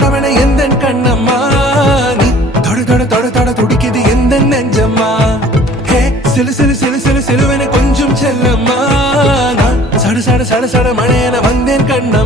படவன எந்த கண்ணம்மா நீ தொட தொட தொட தொட துடிக்குது எந்த நெஞ்சம்மா ஹே சிலு சிலு சிலு சிலு சிலுவன கொஞ்சம் செல்லம்மா நான் சட சட சட சட மழையன வந்தேன் கண்ணா